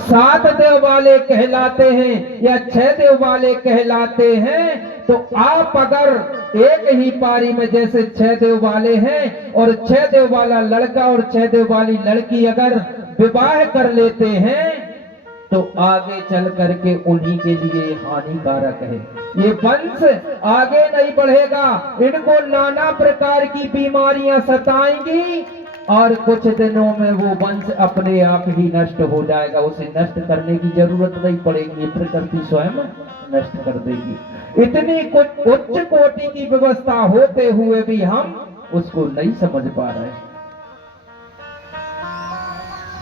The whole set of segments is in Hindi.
सात देव वाले कहलाते हैं या 6 देव वाले कहलाते हैं, तो आप अगर एक ही पारी में जैसे 6 देव वाले हैं और 6 देव वाला लड़का और 6 देव वाली लड़की अगर विवाह कर लेते हैं तो आगे चल करके उन्हीं के लिए हानिकारक है। ये वंश आगे नहीं बढ़ेगा, इनको नाना प्रकार की बीमारियां सताएंगी और कुछ दिनों में वो वंश अपने आप ही नष्ट हो जाएगा। उसे नष्ट करने की जरूरत नहीं पड़ेगी, प्रकृति स्वयं नष्ट कर देगी। इतनी कुछ उच्च कोटि की व्यवस्था होते हुए भी हम उसको नहीं समझ पा रहे।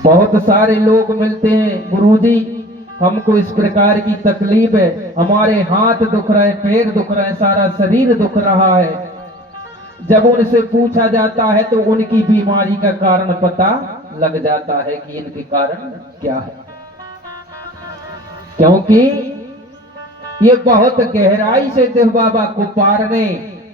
बहुत सारे लोग मिलते हैं, गुरुजी हमको इस प्रकार की तकलीफ है, हमारे हाथ दुख रहे, पैर दुख रहे, सारा शरीर दुख रहा है। जब उनसे पूछा जाता है तो उनकी बीमारी का कारण पता लग जाता है कि इनके कारण क्या है, क्योंकि ये बहुत गहराई से देव बाबा कुपार ने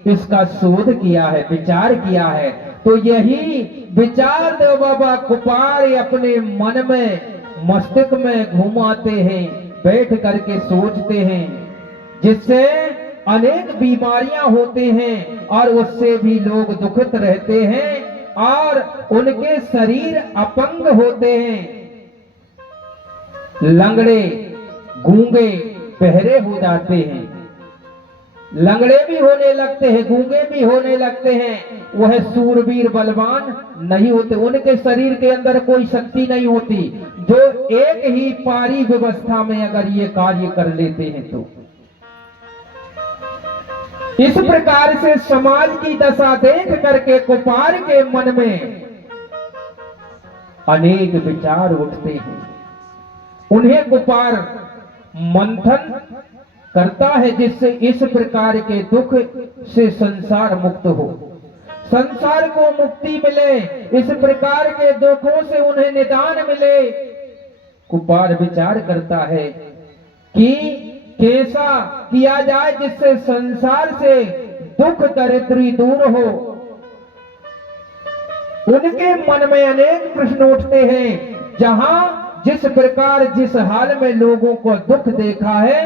इसका शोध किया है, विचार किया है। तो यही विचार देव बाबा कुपार अपने मन में मस्तिष्क में घुमाते हैं, बैठ करके सोचते हैं, जिससे अनेक बीमारियां होते हैं और उससे भी लोग दुखित रहते हैं और उनके शरीर अपंग होते हैं, लंगड़े गूंगे बहरे हो जाते हैं, लंगड़े भी होने लगते हैं, गूंगे भी होने लगते हैं। वह सूरवीर बलवान नहीं होते, उनके शरीर के अंदर कोई शक्ति नहीं होती जो एक ही पारी व्यवस्था में अगर ये कार्य कर लेते हैं तो। इस प्रकार से समाज की दशा देख करके कुपार के मन में अनेक विचार उठते हैं। उन्हें कुपार मंथन करता है जिससे इस प्रकार के दुख से संसार मुक्त हो, संसार को मुक्ति मिले, इस प्रकार के दुखों से उन्हें निदान मिले। कुपार विचार करता है कि कैसा किया जाए जिससे संसार से दुख दरिद्री दूर हो। उनके मन में अनेक प्रश्न उठते हैं, जहां जिस प्रकार जिस हाल में लोगों को दुख देखा है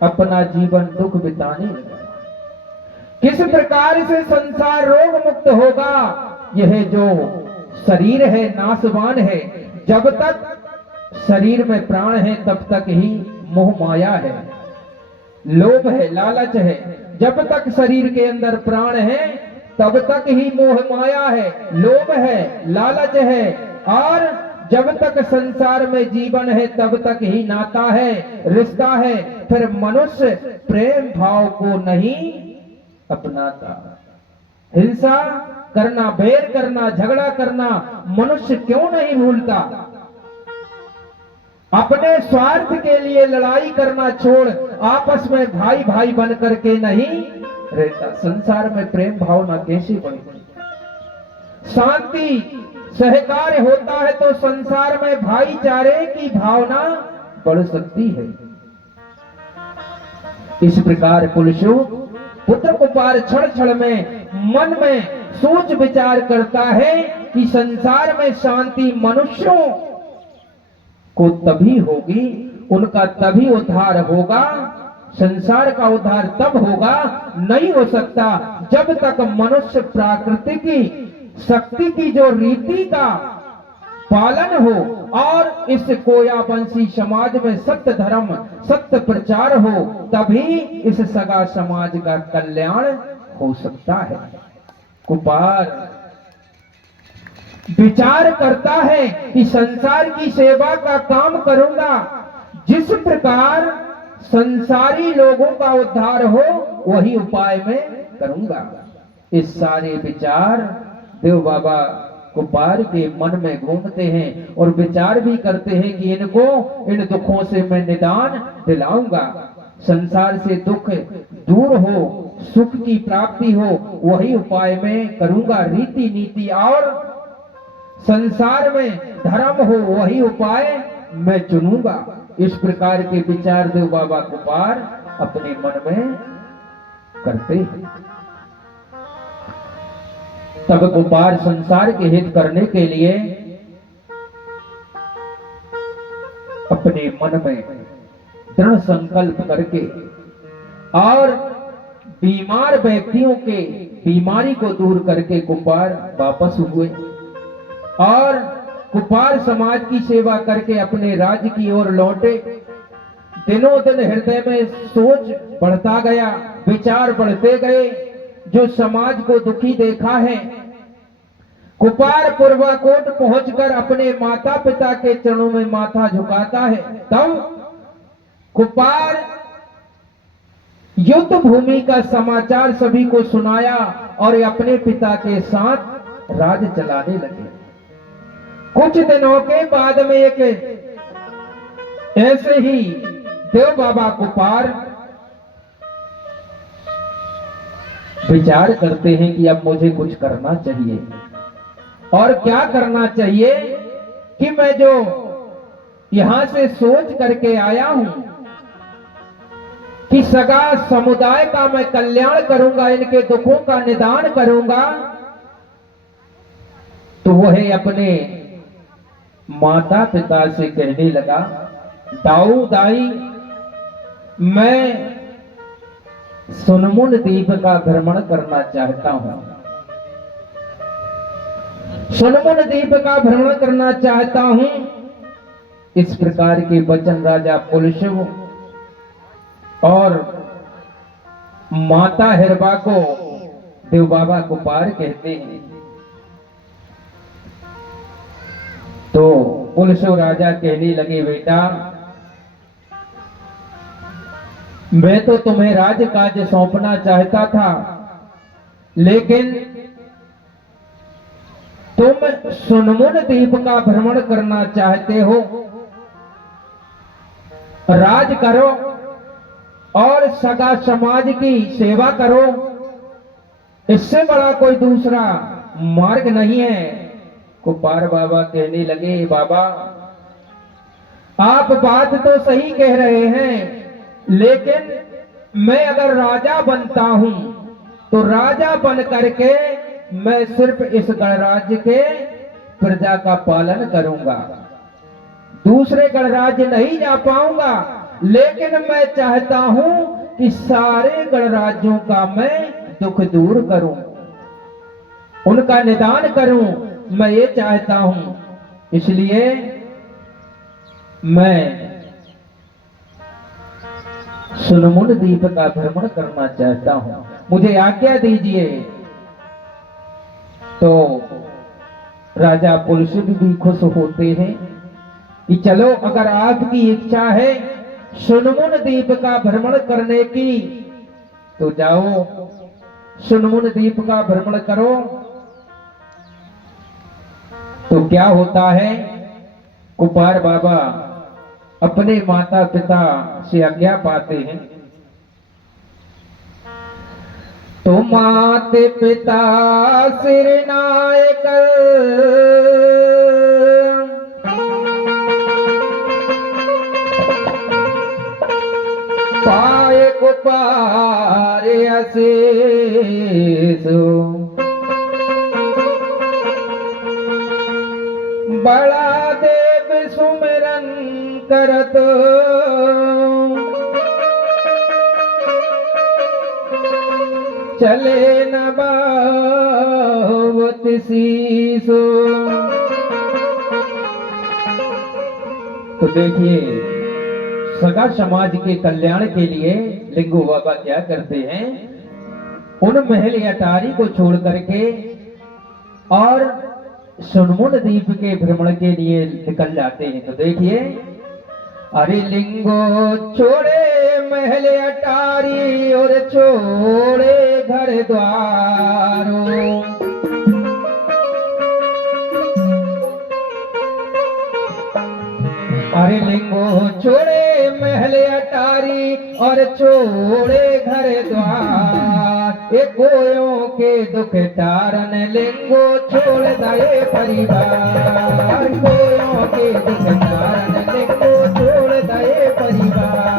अपना जीवन दुख बिताने लगा। किस प्रकार से संसार रोग मुक्त होगा। यह जो शरीर है नाशवान है, जब तक शरीर में प्राण है तब तक ही मोह माया है, लोभ है, लालच है। जब तक शरीर के अंदर प्राण है तब तक ही मोह माया है, लोभ है, लालच है, और जब तक संसार में जीवन है तब तक ही नाता है, रिश्ता है। फिर मनुष्य प्रेम भाव को नहीं अपनाता। हिंसा करना, बैर करना, झगड़ा करना मनुष्य क्यों नहीं भूलता। अपने स्वार्थ के लिए लड़ाई करना छोड़ आपस में भाई भाई बन करके नहीं रहता। संसार में प्रेम भावना कैसी बढ़ेगी। शांति सहकार होता है तो संसार में भाईचारे की भावना बढ़ सकती है। इस प्रकार पुरुषो पुत्र कुपार क्षण क्षण में मन में सोच विचार करता है कि संसार में शांति मनुष्यों को तभी होगी, उनका तभी उद्धार होगा, संसार का उद्धार तब होगा, नहीं हो सकता जब तक मनुष्य प्रकृति की शक्ति की जो रीति का पालन हो और इस कोयावंशी समाज में सत्य धर्म सत्य प्रचार हो, तभी इस सगा समाज का कल्याण हो सकता है। कुपार विचार करता है कि संसार की सेवा का काम करूंगा, जिस प्रकार संसारी लोगों का उद्धार हो वही उपाय मैं करूंगा। इस सारे विचार देव बाबा कुपार के मन में घूमते हैं और विचार भी करते हैं कि इनको इन दुखों से मैं निदान दिलाऊंगा, संसार से दुख दूर हो, सुख की प्राप्ति हो, वही उपाय मैं करूंगा। रीति नीति और संसार में धर्म हो वही उपाय मैं चुनूंगा। इस प्रकार के विचार देव बाबा कुपार अपने मन में करते हैं। तब कुपार संसार के हित करने के लिए अपने मन में दृढ़ संकल्प करके और बीमार व्यक्तियों के बीमारी को दूर करके कुपार वापस हुए और कुपार समाज की सेवा करके अपने राज्य की ओर लौटे। दिनों दिन हृदय में सोच बढ़ता गया, विचार बढ़ते गए। जो समाज को दुखी देखा है, कुपार पूर्वाकोट पहुंचकर अपने माता पिता के चरणों में माथा झुकाता है। तब कुपार युद्ध भूमि का समाचार सभी को सुनाया और अपने पिता के साथ राज चलाने लगे। कुछ दिनों के बाद में एक ऐसे ही देव बाबा कुपार विचार करते हैं कि अब मुझे कुछ करना चाहिए। और क्या करना चाहिए कि मैं जो यहां से सोच करके आया हूं कि सगा समुदाय का मैं कल्याण करूंगा, इनके दुखों का निदान करूंगा, तो वह अपने माता पिता से कहने लगा, दाऊ दाई, मैं सुनमुन द्वीप का भ्रमण करना चाहता हूं। सुनमुन द्वीप का भ्रमण करना चाहता हूं। इस प्रकार के वचन राजा पुलुशव और माता हिरबा को देव बाबा कुपार कहते हैं। तो पुलुशव राजा कहने लगे, बेटा मैं तो तुम्हें राजकाज सौंपना चाहता था, लेकिन तुम सुनमुन द्वीप का भ्रमण करना चाहते हो। राज करो और सगा समाज की सेवा करो, इससे बड़ा कोई दूसरा मार्ग नहीं है। कुपार बाबा कहने लगे, बाबा आप बात तो सही कह रहे हैं, लेकिन मैं अगर राजा बनता हूं तो राजा बन करके मैं सिर्फ इस गणराज्य के प्रजा का पालन करूंगा, दूसरे गणराज्य नहीं जा पाऊंगा। लेकिन मैं चाहता हूं कि सारे गणराज्यों का मैं दुख दूर करूं, उनका निदान करूं, मैं ये चाहता हूं। इसलिए मैं सुनमुन द्वीप का भ्रमण करना चाहता हूं, मुझे आज्ञा दीजिए। तो राजा पुलुशव भी खुश होते हैं कि चलो, अगर आपकी इच्छा है सुनमुन द्वीप का भ्रमण करने की, तो जाओ सुनमुन द्वीप का भ्रमण करो। तो क्या होता है, कुपार बाबा अपने माता पिता से आज्ञा पाते हैं। तो माते पिता सिर नायक पाए कुपार असीस, बड़ा देव सुमिरन करत चले न बावत शीसो। तो देखिए, सगा समाज के कल्याण के लिए लिंगो बाबा क्या करते हैं, उन महल अटारी को छोड़ करके और सुनमुन द्वीप के भ्रमण के लिए निकल जाते हैं। तो देखिए, अरे लिंगो छोड़े महल अटारी और छोड़े घर द्वारों, अरे लिंगो छोड़े महल अटारी और छोड़े घर द्वार, ये कोयों के दुख टारन लिंगो छोड़ दे परिवार, कोयों के दुख टारन लिंगो छोड़ दे परिवार।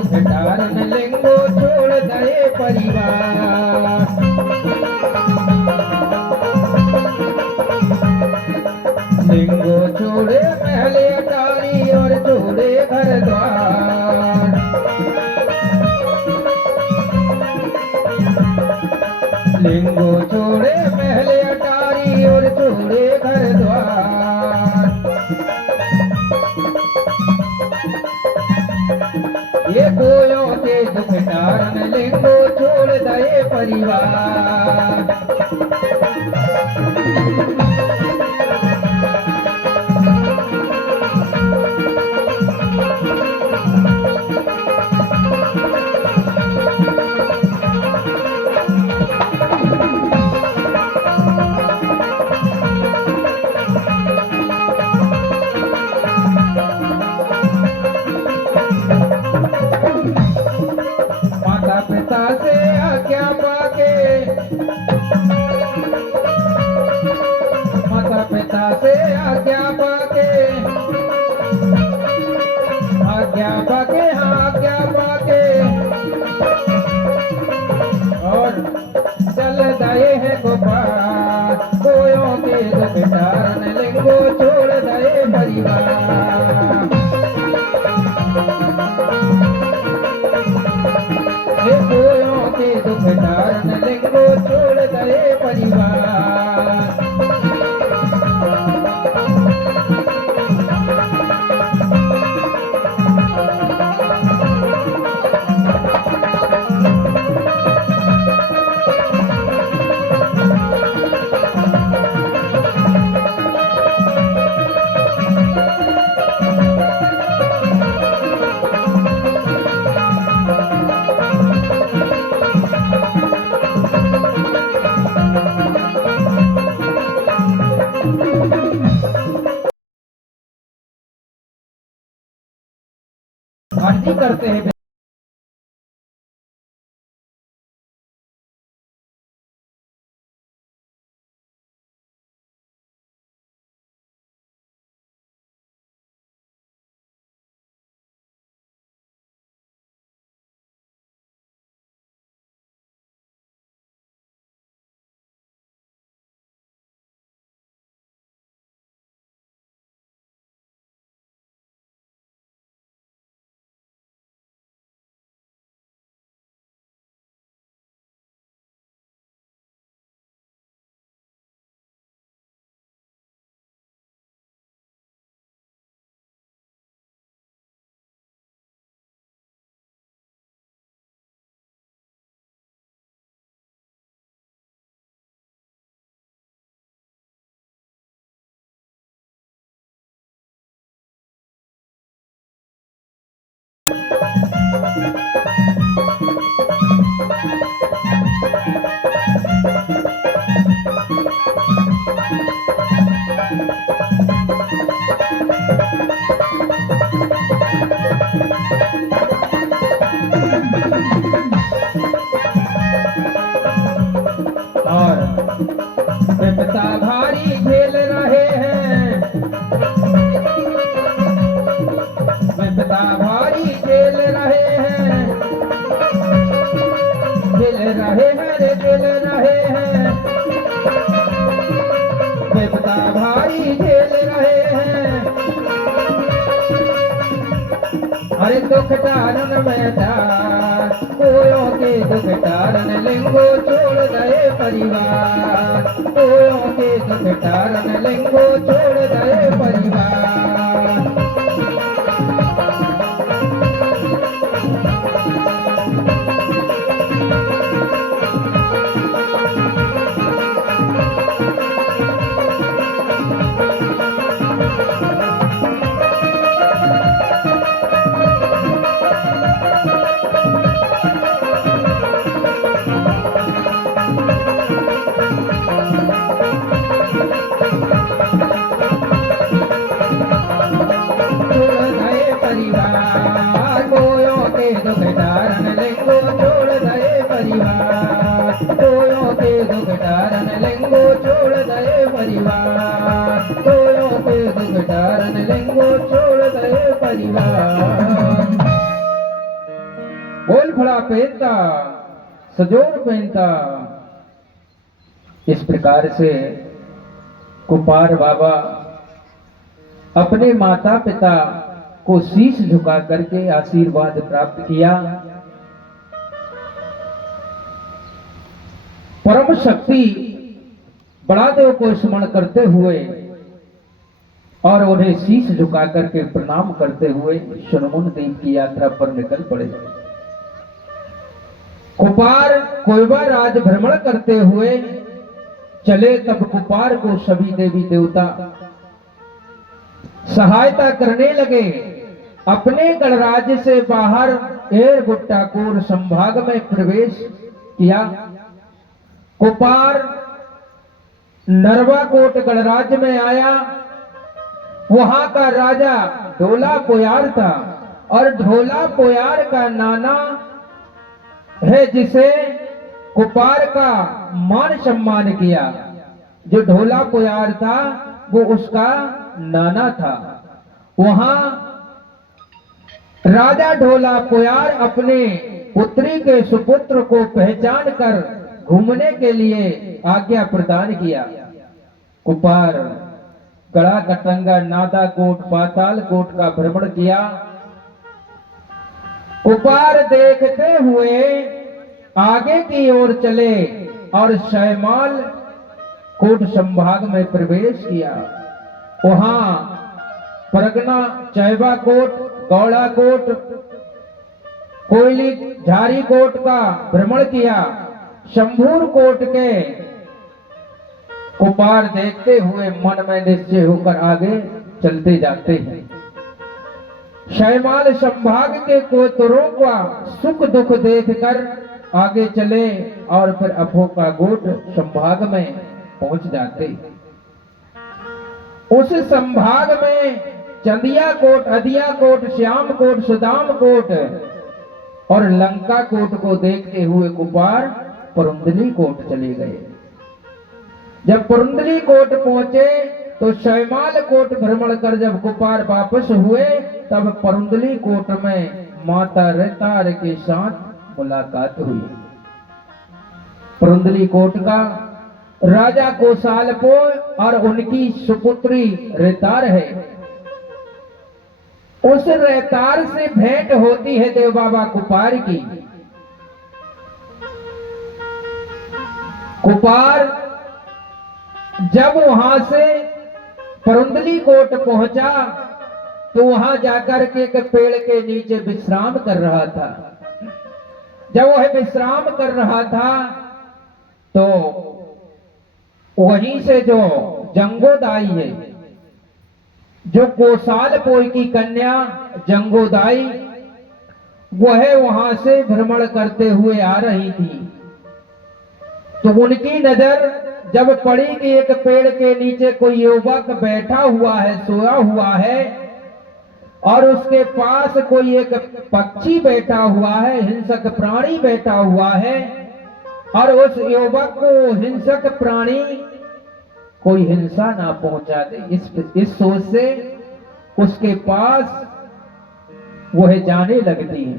दुख टारन लिंगो छोड़ दे परिवार। लिंगो छोड़े महल अटारी और छोड़े घर द्वार। लिंगो छोड़े महल अटारी और छोड़े घर द्वार। ये कोयों के दुख टारन लिंगो छोड़ दे परिवार। माता पिता से आज्ञा पाके, माता पिता से आज्ञा पाके, आज्ञा पाके, हाँ आज्ञा पाके और चल दए है गोपाल। कोयों के दुख टारन लिंगो छोड़ दे परिवार। कोयों के दुख टारन लिंगो छोड़ दे परिवार। आरती करते हैं। और विपदा भारी झेल रहे हैं, विपदा भारी झेल रहे हैं, झेल रहे हैं रे झेल रहे हैं। विपदा भारी झेल रहे हैं, अरे दुख टारन मैदान। कोयों के दुख टारन लिंगो छोड़ दे परिवार। कोयों के दुख टारन लिंगो छोड़ दे परिवार। परिवार, कोयों के दुख टारन लिंगो छोड़ दे परिवार। बोल फड़ा पहनता, सजोर पहनता। इस प्रकार से कुपार बाबा अपने माता पिता को शीश झुका करके आशीर्वाद प्राप्त किया। परम शक्ति बड़ादेव को स्मरण करते हुए और उन्हें शीश झुका करके प्रणाम करते हुए सुनमुन द्वीप की यात्रा पर निकल पड़े। कुपार कोयबा राज भ्रमण करते हुए चले, तब कुपार को सभी देवी देवता सहायता करने लगे। अपने गणराज्य से बाहर एरगुट्टाकोट संभाग में प्रवेश किया। कुपार नरवाकोट गणराज्य में आया। वहां का राजा ढोला पोयार था और ढोला पोयार का नाना है जिसे कुपार का मान सम्मान किया। जो ढोला पोयार था वो उसका नाना था। वहां राजा ढोला पोयार अपने पुत्री के सुपुत्र को पहचान कर घूमने के लिए आज्ञा प्रदान किया। कुपार गड़ा कटंगा नादा कोट पाताल कोट का भ्रमण किया। कुपार देखते हुए आगे की ओर चले और शैमाल कोट संभाग में प्रवेश किया। वहां परगना चैबा कोट, गौड़ा कोट, कोयली झारी कोट का भ्रमण किया। शंभूर कोट के कुपार देखते हुए मन में निश्चय होकर आगे चलते जाते हैं। शैमाल संभाग के कोतरों का सुख दुख देखकर आगे चले और फिर अफोकाकोट संभाग में पहुंच जाते। उस संभाग में चंदिया कोट, अधिया कोट, श्याम कोट, सुदाम कोट और लंका कोट को देखते हुए कुपार पुरुंदली कोट चले गए। जब पुरुंदली कोट पहुंचे तो शैमाल कोट भ्रमण कर जब कुपार वापस हुए तब पुरुंदली कोट में माता रेतार के साथ मुलाकात हुई। पुरुंदली कोट का राजा कोसालपो और उनकी सुपुत्री रेतार है। उस रेतार से भेंट होती है देव बाबा कुपार की। कुपार जब वहां से पुरुंदली कोट पहुंचा तो वहां जाकर के एक पेड़ के नीचे विश्राम कर रहा था। जब वह विश्राम कर रहा था तो वहीं से जो जंगोदाई है, जो कोसालपोई की कन्या जंगोदाई, वह वहां से भ्रमण करते हुए आ रही थी। तो उनकी नजर जब पड़ी कि एक पेड़ के नीचे कोई युवक बैठा हुआ है, सोया हुआ है और उसके पास कोई एक पक्षी बैठा हुआ है, हिंसक प्राणी बैठा हुआ है और उस युवक को हिंसक प्राणी कोई हिंसा ना पहुंचा दे, इस सोच से उसके पास वह जाने लगती है।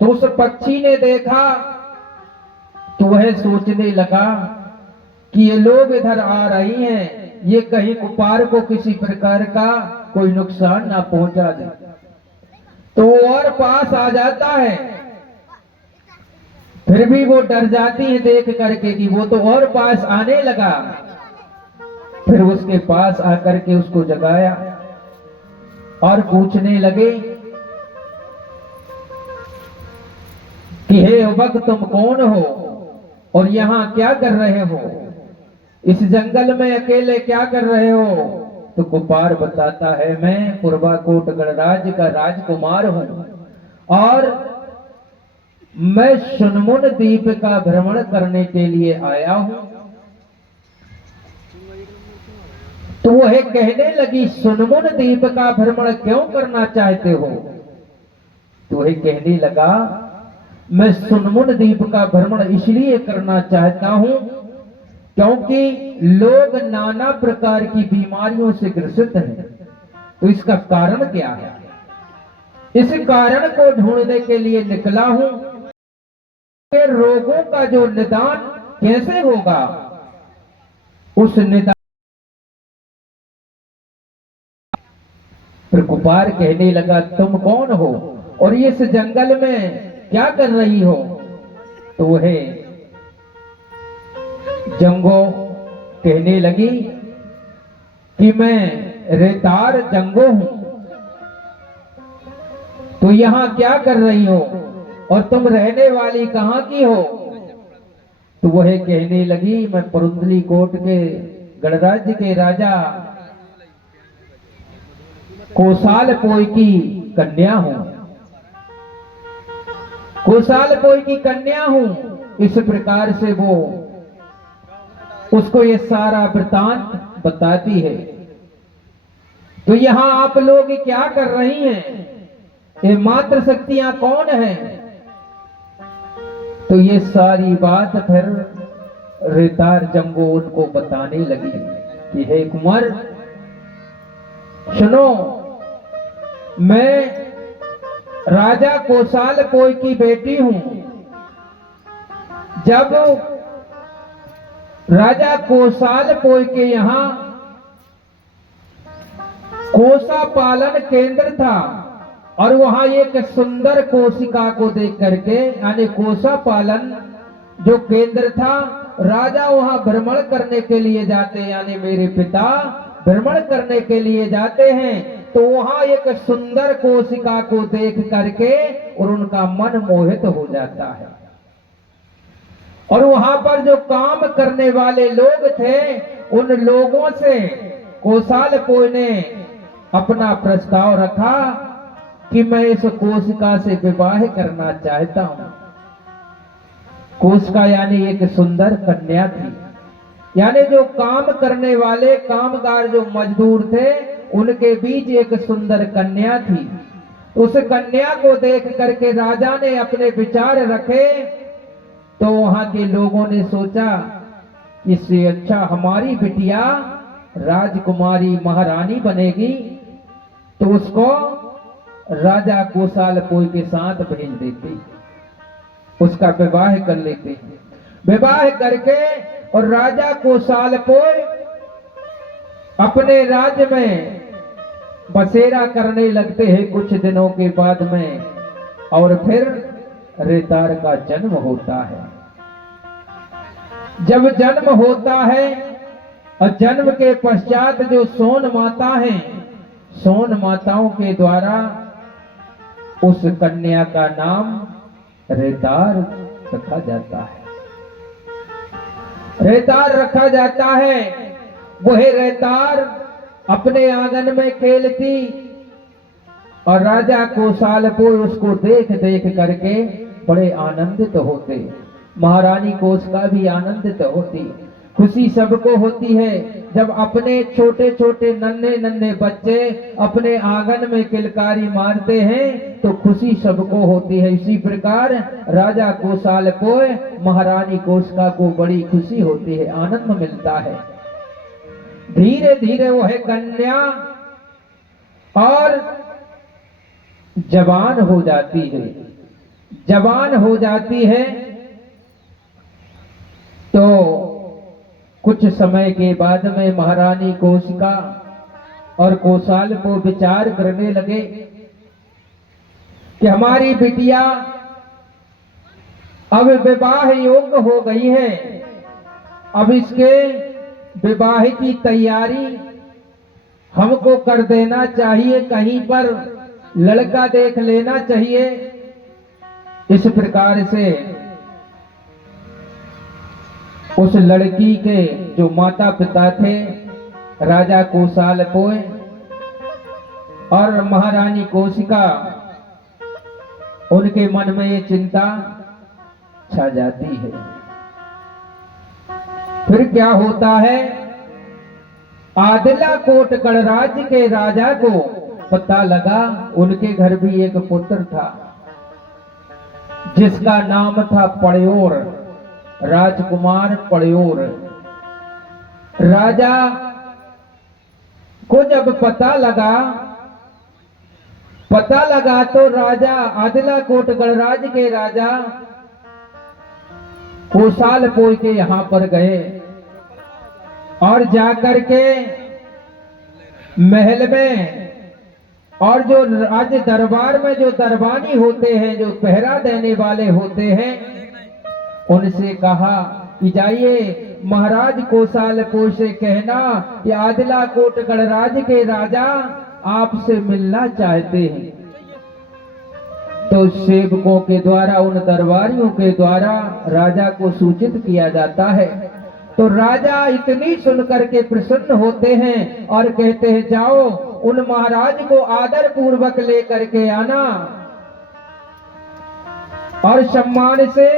तो उस पक्षी ने देखा तो वह सोचने लगा कि ये लोग इधर आ रही हैं, ये कहीं कुपार को किसी प्रकार का कोई नुकसान ना पहुंचा दे। तो वो और पास आ जाता है, फिर भी वो डर जाती है देख करके कि वो तो और पास आने लगा। फिर उसके पास आकर के उसको जगाया और पूछने लगे कि हे युवक, तुम कौन हो और यहाँ क्या कर रहे हो? इस जंगल में अकेले क्या कर रहे हो? तो कुपार बताता है, मैं पूर्वाकोट गणराज्य का राजकुमार हूं और मैं सुनमुन द्वीप का भ्रमण करने के लिए आया हूं। तो वह कहने लगी, सुनमुन द्वीप का भ्रमण क्यों करना चाहते हो? तो वह कहने लगा, मैं सुनमुन द्वीप का भ्रमण इसलिए करना चाहता हूं क्योंकि लोग नाना प्रकार की बीमारियों से ग्रसित हैं। तो इसका कारण क्या है? इस कारण को ढूंढने के लिए निकला हूं कि रोगों का जो निदान कैसे होगा, उस निदान। फिर कुपार कहने लगा, तुम कौन हो और इस जंगल में क्या कर रही हो? तो वह जंगो कहने लगी कि मैं रेतार जंगो हूं। तो यहां क्या कर रही हो और तुम रहने वाली कहां की हो? तो वह कहने लगी, मैं पुरुंदली कोट के गणराज्य के राजा कोसाल पोय की कन्या हूं। कोसाल पोय की कन्या हूं। इस प्रकार से वो उसको ये सारा वृतांत बताती है। तो यहां आप लोग क्या कर रही हैं? ये मात्र शक्तियां कौन हैं? तो ये सारी बात फिर रेतार जंगो उनको बताने लगी कि हे कुंवर सुनो, मैं राजा कोसाल पोय की बेटी हूं। जब राजा कोसाल पोय के यहां कोसा पालन केंद्र था और वहां एक सुंदर कोशिका को देख करके, यानी कोसा पालन जो केंद्र था, राजा वहां भ्रमण करने के लिए जाते, यानी मेरे पिता भ्रमण करने के लिए जाते हैं। तो वहां एक सुंदर कोशिका को देख करके और उनका मन मोहित हो जाता है। और वहां पर जो काम करने वाले लोग थे, उन लोगों से कोसाल पोय ने अपना प्रस्ताव रखा कि मैं इस कोशिका से विवाह करना चाहता हूं। कोशिका यानी एक सुंदर कन्या थी, यानी जो काम करने वाले कामगार जो मजदूर थे, उनके बीच एक सुंदर कन्या थी। उस कन्या को देख करके राजा ने अपने विचार रखे। तो वहां के लोगों ने सोचा, इससे अच्छा हमारी बिटिया राजकुमारी महारानी बनेगी, तो उसको राजा कोसाल पोय के साथ भेज देते, उसका विवाह कर लेते। विवाह करके और राजा कोसाल पोय अपने राज्य में बसेरा करने लगते हैं कुछ दिनों के बाद में। और फिर रेतार का जन्म होता है। जब जन्म होता है और जन्म के पश्चात जो सोन माता हैं, सोन माताओं के द्वारा उस कन्या का नाम रेतार रखा जाता है। रेतार रखा जाता है। वह रेतार अपने आंगन में खेलती और राजा कोसाल पोय उसको देख देख करके बड़े आनंदित होते। महारानी कोशिका भी आनंदित होती। खुशी सबको होती है जब अपने छोटे छोटे नन्हे नन्हे बच्चे अपने आंगन में किलकारी मारते हैं, तो खुशी सबको होती है। इसी प्रकार राजा कोसाल पोय महारानी कोशिका को बड़ी खुशी होती है, आनंद मिलता है। धीरे धीरे वह कन्या और जवान हो जाती है। जवान हो जाती है तो कुछ समय के बाद में महारानी कोशिका और कोसाल को विचार करने लगे कि हमारी बिटिया अब विवाह योग्य हो गई है, अब इसके विवाह की तैयारी हमको कर देना चाहिए, कहीं पर लड़का देख लेना चाहिए। इस प्रकार से उस लड़की के जो माता पिता थे, राजा कोसाल पोय और महारानी कोशिका, उनके मन में ये चिंता छा जाती है। फिर क्या होता है, आदिला कोट गणराज्य के राजा को पता लगा उनके घर भी एक पुत्र था जिसका नाम था पड़योर, राजकुमार पड़योर। राजा को जब पता लगा, पता लगा तो राजा आदिलाकोट गणराज के राजा कोसालपुर के यहां पर गए और जाकर के महल में और जो राज दरबार में जो दरबानी होते हैं, जो पहरा देने वाले होते हैं, उनसे कहा कि जाइए महाराज कोसालपुर से कहना कि आदिलाकोट गणराज के राजा आपसे मिलना चाहते हैं। तो सेवकों के द्वारा, उन दरबारियों के द्वारा राजा को सूचित किया जाता है। तो राजा इतनी सुनकर के प्रसन्न होते हैं और कहते हैं जाओ उन महाराज को आदर पूर्वक लेकर के आना और सम्मान से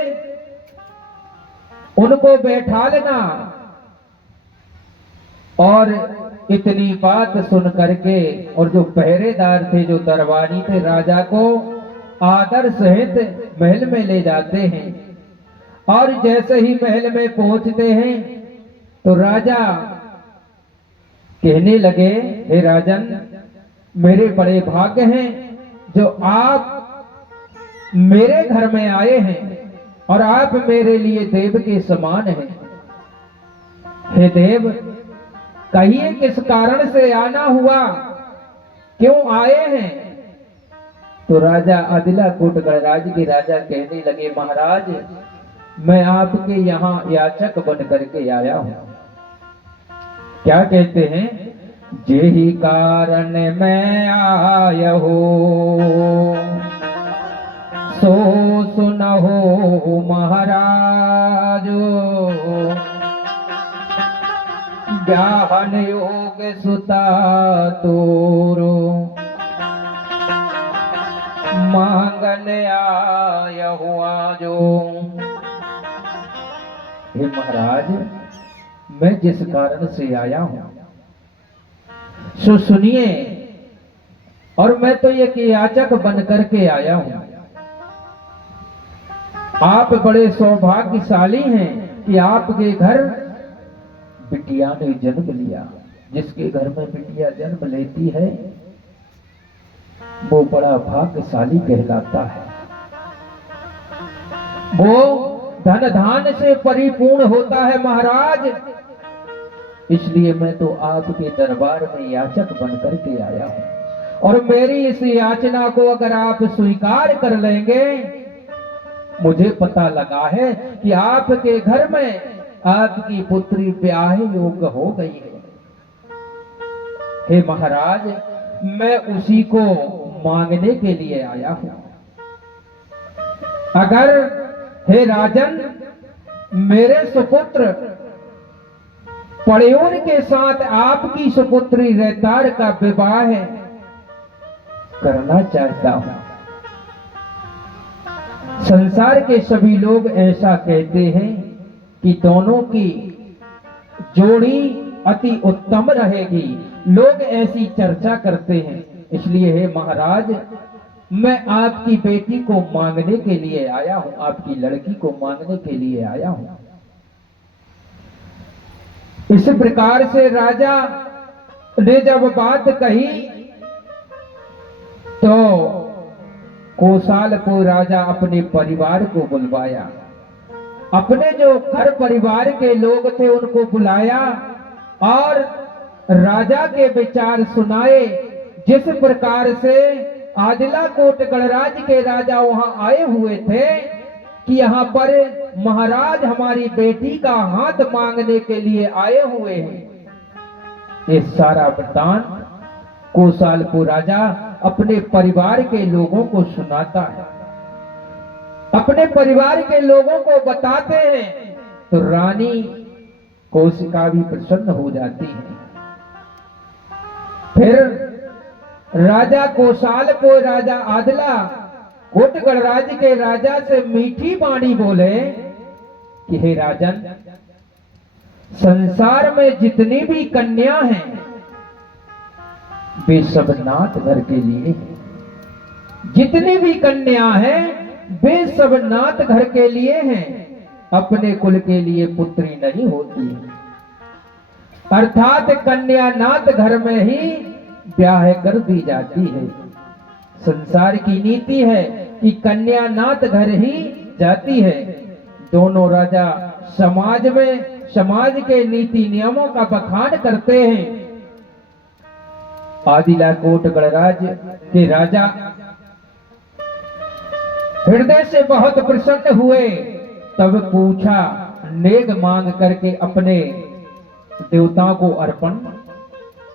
उनको बैठा लेना। और इतनी बात सुन करके और जो पहरेदार थे, जो दरबारी थे, राजा को आदर सहित महल में ले जाते हैं। और जैसे ही महल में पहुंचते हैं तो राजा कहने लगे, हे राजन, मेरे बड़े भाग्य हैं जो आप मेरे घर में आए हैं और आप मेरे लिए देव के समान हैं। हे देव, कहिए किस कारण से आना हुआ, क्यों आए हैं? तो राजा आदिलाकोट गणराज के राजा कहने लगे, महाराज, मैं आपके यहाँ याचक बन करके आया हूं। क्या कहते हैं? जेहि कारण मैं आया हो सो सुनहो महाराजो, ज्ञान योग सुता तोरो मांगन आया हुआ जो। हे महाराज, मैं जिस कारण से आया हूं सो सुनिए, और मैं तो एक याचक बन करके आया हूं। आप बड़े सौभाग्यशाली हैं कि आपके घर बिटिया ने जन्म लिया। जिसके घर में बिटिया जन्म लेती है वो बड़ा भाग्यशाली कहलाता है, वो धन धान से परिपूर्ण होता है महाराज। इसलिए मैं तो आपके दरबार में याचक बन करके आया हूं और मेरी इस याचना को अगर आप स्वीकार कर लेंगे, मुझे पता लगा है कि आपके घर में आपकी पुत्री ब्याह योग्य हो गई है। हे महाराज, मैं उसी को मांगने के लिए आया हूं। अगर हे राजन, मेरे सुपुत्र पड़योन के साथ आपकी सुपुत्री रैतार का विवाह करना चाहता हूं। संसार के सभी लोग ऐसा कहते हैं कि दोनों की जोड़ी अति उत्तम रहेगी, लोग ऐसी चर्चा करते हैं। इसलिए हे महाराज, मैं आपकी बेटी को मांगने के लिए आया हूं, आपकी लड़की को मांगने के लिए आया हूं। इस प्रकार से राजा ने जब बात कही तो कोसालपुर राजा अपने परिवार को बुलवाया, अपने जो घर परिवार के लोग थे उनको बुलाया और राजा के विचार सुनाए। जिस प्रकार से आदिलाकोट गणराज के राजा वहां आए हुए थे कि यहाँ पर महाराज हमारी बेटी का हाथ मांगने के लिए आए हुए हैं, ये सारा वृत्तांत कोसालपुर राजा अपने परिवार के लोगों को सुनाता है, अपने परिवार के लोगों को बताते हैं। तो रानी कौशिका भी प्रसन्न हो जाती है। फिर राजा कोसालपुर राजा आदिला कोट गणराज के राजा से मीठी वाणी बोले कि हे राजन, संसार में जितनी भी कन्या हैं वे सब नाथ घर के लिए हैं। जितनी भी कन्या हैं वे सब नाथ घर के लिए हैं, अपने कुल के लिए पुत्री नहीं होती है। अर्थात कन्या नाथ घर में ही ब्याह कर दी जाती है। संसार की नीति है कि कन्या नात घर ही जाती है। दोनों राजा समाज के नीति नियमों का बखान करते हैं। आदिलाकोट गणराज के राजा हृदय से बहुत प्रसन्न हुए। तब पूछा, नेग मांग करके अपने देवताओं को अर्पण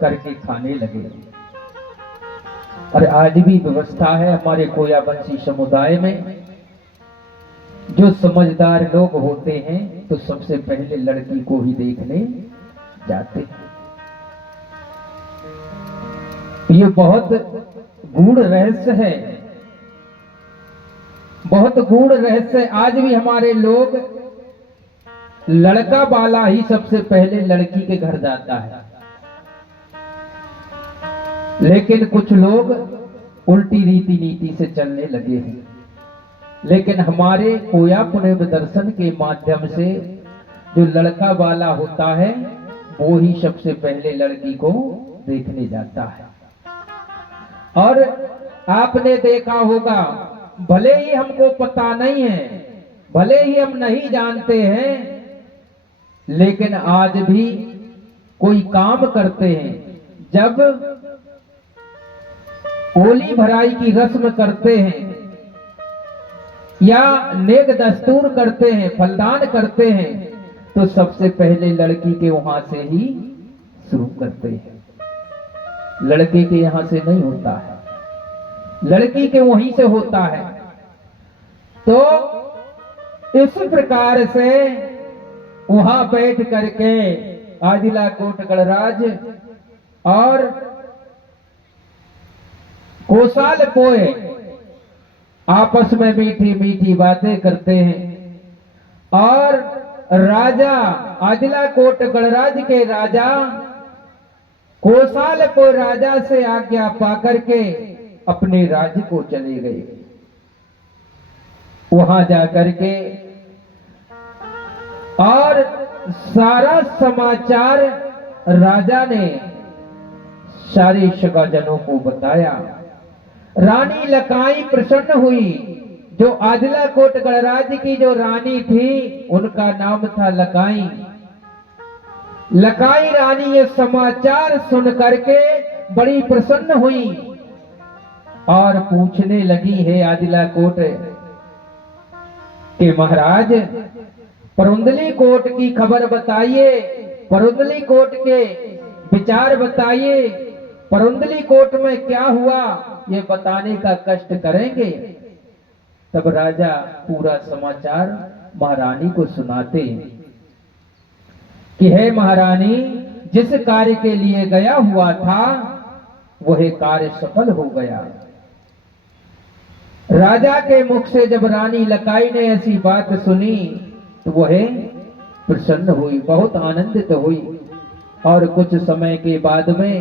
करके खाने लगे। और आज भी व्यवस्था है हमारे कोयावंशी समुदाय में, जो समझदार लोग होते हैं तो सबसे पहले लड़की को ही देखने जाते हैं। ये बहुत गूढ़ रहस्य है, बहुत गूढ़ रहस्य। आज भी हमारे लोग लड़का वाला ही सबसे पहले लड़की के घर जाता है, लेकिन कुछ लोग उल्टी रीति नीति से चलने लगे हैं। लेकिन हमारे कोया पुण्य दर्शन के माध्यम से जो लड़का वाला होता है वो ही सबसे पहले लड़की को देखने जाता है। और आपने देखा होगा, भले ही हमको पता नहीं है, भले ही हम नहीं जानते हैं, लेकिन आज भी कोई काम करते हैं, जब ओली भराई की रस्म करते हैं या नेक दस्तूर करते हैं, फलदान करते हैं, तो सबसे पहले लड़की के वहां से ही शुरू करते हैं। लड़के के यहां से नहीं होता है, लड़की के वहीं से होता है। तो इस प्रकार से वहां बैठ करके आदिलाकोट गणराज और कोसाल पोए आपस में मीठी मीठी बातें करते हैं। और राजा आदिलाकोट गणराज के राजा कोसाल पोए राजा से आज्ञा पाकर के अपने राज्य को चले गए। वहां जाकर के और सारा समाचार राजा ने सारे सगाजनों को बताया। रानी लकाई प्रसन्न हुई। जो आदिलाकोट गणराज की जो रानी थी उनका नाम था लकाई। लकाई रानी ये समाचार सुन करके बड़ी प्रसन्न हुई और पूछने लगी, है आदिलाकोट के महाराज, परुंदली कोट की खबर बताइए, परुंदली कोट के विचार बताइए, परुंदली कोट में क्या हुआ ये बताने का कष्ट करेंगे। तब राजा पूरा समाचार महारानी को सुनाते कि हे महारानी, जिस कार्य के लिए गया हुआ था वह कार्य सफल हो गया। राजा के मुख से जब रानी लकाई ने ऐसी बात सुनी तो वह प्रसन्न हुई, बहुत आनंदित हुई। और कुछ समय के बाद में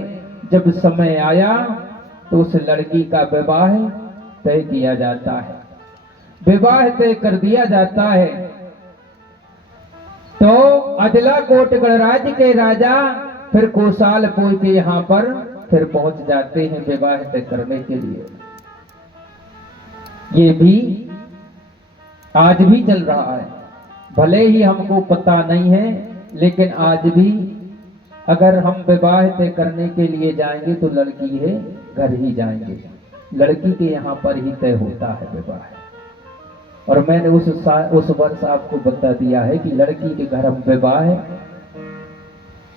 जब समय आया तो उस लड़की का विवाह तय किया जाता है, विवाह तय कर दिया जाता है। तो आदिलाकोट गणराज के राजा फिर कोसाल पोई के यहाँ पर फिर पहुंच जाते हैं विवाह तय करने के लिए। ये भी आज भी चल रहा है, भले ही हमको पता नहीं है, लेकिन आज भी अगर हम विवाह तय करने के लिए जाएंगे तो लड़की है घर ही जाएंगे, लड़की के यहाँ पर ही तय होता है विवाह। और मैंने उस वर्ष आपको बता दिया है कि लड़की के घर हम विवाह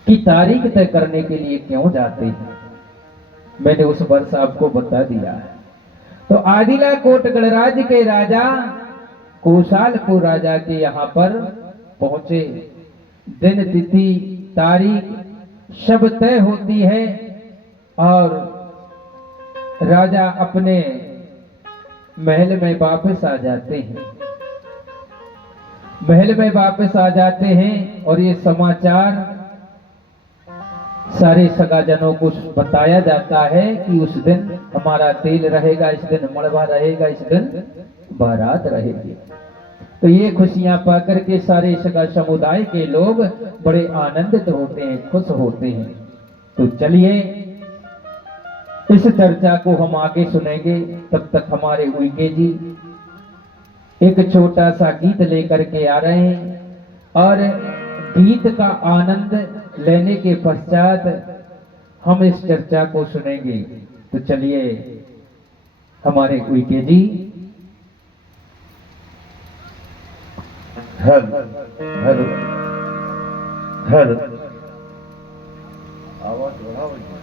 की तारीख तय करने के लिए क्यों जाते हैं, मैंने उस वर्ष आपको बता दिया है। तो आदिलाकोट गणराज के राजा कोसालपुर राजा के यहाँ पर पहुंचे। दिन तिथि तारीख सब तय होती है और राजा अपने महल में वापस आ जाते हैं। महल में वापस आ जाते हैं और ये समाचार सारे सगाजनों को बताया जाता है कि उस दिन हमारा तेल रहेगा, इस दिन मड़वा रहेगा, इस दिन बारात रहेगी। तो ये खुशियां पाकर के सारे सगा समुदाय के लोग बड़े आनंदित होते हैं, खुश होते हैं। तो चलिए इस चर्चा को हम आगे सुनेंगे। तब तक हमारे उइके जी एक छोटा सा गीत लेकर के आ रहे हैं और गीत का आनंद लेने के पश्चात हम इस चर्चा को सुनेंगे। तो चलिए हमारे उइके जी। हेलो हेलो हेलो आवाज बढ़ाओ।